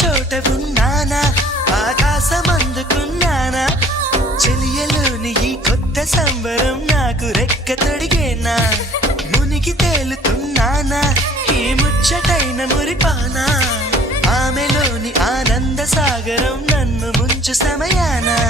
చోట ఉన్నానా, ఆకాశం అందుకున్నానా, చెలియలోని ఈ కొత్త సంబరం నాకు రెక్క తొడిగేనా, మునిగి తేలుతున్నానా ఈ ముచ్చటైన మురిపానా, ఆమెలోని ఆనంద సాగరం నన్ను ముంచు సమయానా.